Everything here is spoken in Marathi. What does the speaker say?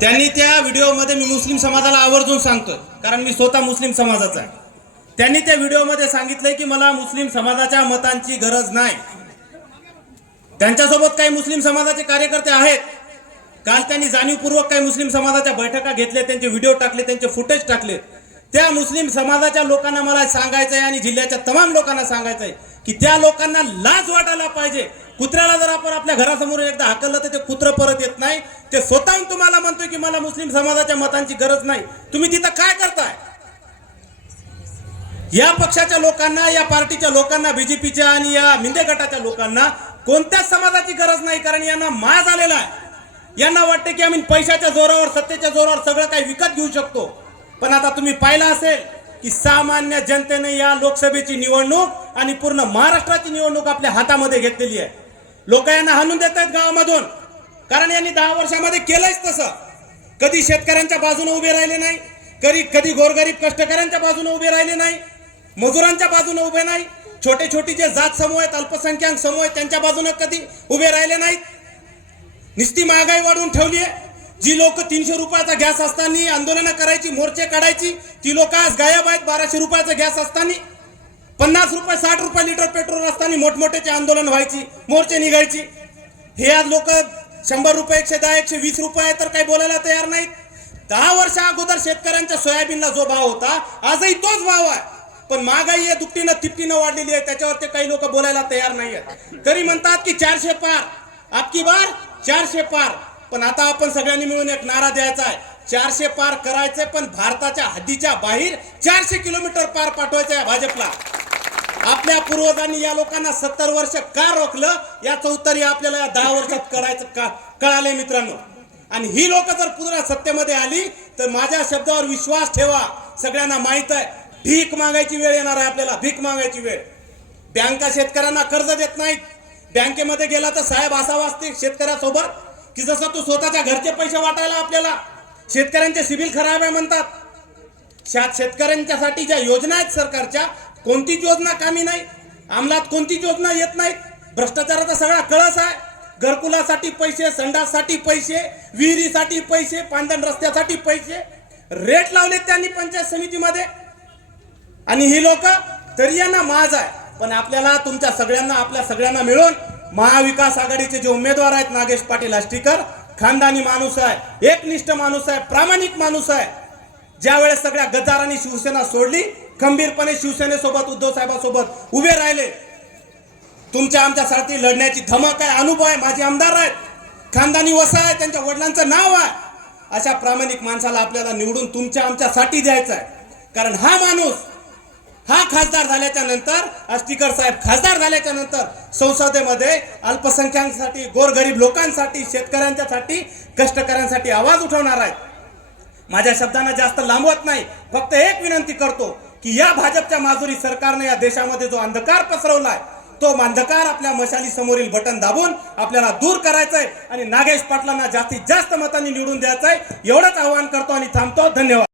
त्यांनी त्या व्हिडिओमध्ये मी मुस्लिम समाजाला आवर्जून सांगतोय, कारण मी स्वतः मुस्लिम समाजाचा आहे. त्यांनी त्या व्हिडिओमध्ये सांगितलंय की मला मुस्लिम समाजाच्या मतांची गरज नाही. त्यांच्यासोबत काही मुस्लिम समाजाचे कार्यकर्ते आहेत. काल त्यांनी जाणीवपूर्वक काही मुस्लिम समाजाच्या बैठका घेतल्या, त्यांचे व्हिडिओ टाकले, त्यांचे फुटेज टाकले. त्या मुस्लिम समाजाच्या लोकांना मला सांगायचंय आणि जिल्ह्याच्या तमाम लोकांना सांगायचंय की त्या लोकांना लाज वाटायला पाहिजे. कुत्र्याला जर आपण आपल्या घरासमोर एकदा हाकललं तर ते कुत्रं परत येत नाही. ते स्वतःहून तुम्हाला म्हणतोय की मला मुस्लिम समाजाच्या मतांची गरज नाही. तुम्ही तिथं काय करताय? या पक्षाच्या लोकांना, या पार्टीच्या लोकांना, बीजेपीच्या आणि या मिंदे गटाच्या लोकांना कोणत्याच समाजाची गरज नाही, कारण यांना माज आलेला आहे. यांना वाटते की आम्ही पैशाच्या जोरावर, सत्तेच्या जोरावर सगळं काही विकत घेऊ शकतो. पण आता तुम्ही पाहिलं असेल की सामान्य जनतेने या लोकसभेची निवडणूक आणि पूर्ण महाराष्ट्राची निवडणूक आपल्या हातामध्ये घेतलेली आहे. लोक यांना हाणून देत आहेत गावामधून, कारण यांनी 10 वर्षामध्ये केलंच तसं. कधी शेतकऱ्यांच्या बाजूने उभे राहिले नाही, कधी गोरगरीब कष्टकऱ्यांच्या बाजूने उभे राहिले नाही, मजुरांच्या बाजूने उभे नाही, छोटे छोटे जे जात समूह आहेत, अल्पसंख्याक समूह आहेत, त्यांच्या बाजूने कधी उभे राहिले नाहीत. निस्ती महागाई वाढवून ठेवली आहे. जी लोक 300 रुपयाचा गॅस असताना आंदोलनं करायची, मोर्चे काढायची, ती लोक आज गायब आहेत. 1200 रुपयाचा गॅस असताना, 50 रुपये 60 रुपये लिटर पेट्रोल असताना मोठमोठ्याचे आंदोलन व्हायची, मोर्चे निघायची. हे आज लोक 100 रुपये, 110, 120 रुपये तर काही बोलायला तयार नाहीत. 10 वर्ष अगोदर शेतकऱ्यांच्या सोयाबीनला जो भाव होता, आजही तोच भाव आहे. पण महागाई आहे दुपटीनं तिपटीनं वाढलेली आहे. त्याच्यावर ते काही लोक बोलायला तयार नाही आहेत. तरी म्हणतात की 400 पार, आपकी बार 400 पार. पण आता आपण सगळ्यांनी मिळून एक नारा द्यायचा आहे, 400 पार करायचे, पण भारताच्या हद्दीच्या बाहेर 400 किलोमीटर पार पाठवायचं आहे भाजपला. आपल्या पूर्वजांनी या लोकांना 70 वर्ष का रोखलं, याचं उत्तर आपल्याला या 10 वर्षात कळाले मित्रांनो. आणि ही लोक जर पुन्हा सत्तेमध्ये आली तर माझ्या शब्दावर विश्वास ठेवा. सगळ्यांना माहित आहे भीक मागायची वेळ येणार आहे आपल्याला, भीक मागायची वेळ. बँका शेतकऱ्यांना कर्ज देत नाहीत. बँकेमध्ये गेला तर साहेब असा वाचते शेतकऱ्यासोबत की जसं तू स्वतःच्या घरचे पैसे वाटायला आपल्याला. शेतकऱ्यांचे सिबिल खराब आहे म्हणतात. शेतकऱ्यांच्यासाठी ज्या योजना आहेत सरकारच्या, कोणतीच योजना कामी नाही. अंमलात कोणतीच योजना येत नाहीत. भ्रष्टाचाराचा सगळा कळस आहे. घरकुलासाठी पैसे, संडाससाठी पैसे, विहिरीसाठी पैसे, पांढण रस्त्यासाठी पैसे रेट लावलेत त्यांनी पंचायत समितीमध्ये. आणि ही लोक तरी यांना माज आहे. पण आपल्याला तुमच्या सगळ्यांना, आपल्या सगळ्यांना मिळून महाविकास आघाडीचे जे उमेदवार आहेत, नागेश पाटील आष्टीकर खानदानी माणूस आहे, एकनिष्ठ माणूस आहे, प्रामाणिक माणूस आहे. ज्या वेळेस सगळ्या गद्दारांनी शिवसेना सोडली, खंबीरपणे शिवसेनेसोबत, उद्धव साहेबांसोबत उभे राहिले. तुमच्या आमच्यासाठी लढण्याची धमक आहे, अनुभव आहे. माझे आमदार आहेत, खानदानी वसा आहे, त्यांच्या वडिलांचं नाव आहे. अशा प्रामाणिक माणसाला आपल्याला निवडून तुमच्या आमच्यासाठी द्यायचं आहे. कारण हा माणूस, हा खासदार झाल्याच्या नंतर, आष्टीकर साहेब खासदार झाल्याच्या नंतर संसदेमध्ये अल्पसंख्याकांसाठी, गोरगरीब लोकांसाठी, शेतकऱ्यांच्यासाठी, कष्टकऱ्यांसाठी आवाज उठवणार आहेत. माझ्या शब्दांना जास्त लांबवत नाही. फक्त एक विनंती करतो की या भाजपच्या माजुरी सरकारने या देशामध्ये जो अंधकार पसरवलाय, तो अंधकार आपल्या मशाली समोरील बटन दाबून आपल्याला दूर करायचंय आणि नागेश पाटलांना जास्तीत जास्त मतांनी निवडून द्यायचंय. एवढंच आवाहन करतो आणि थांबतो. धन्यवाद.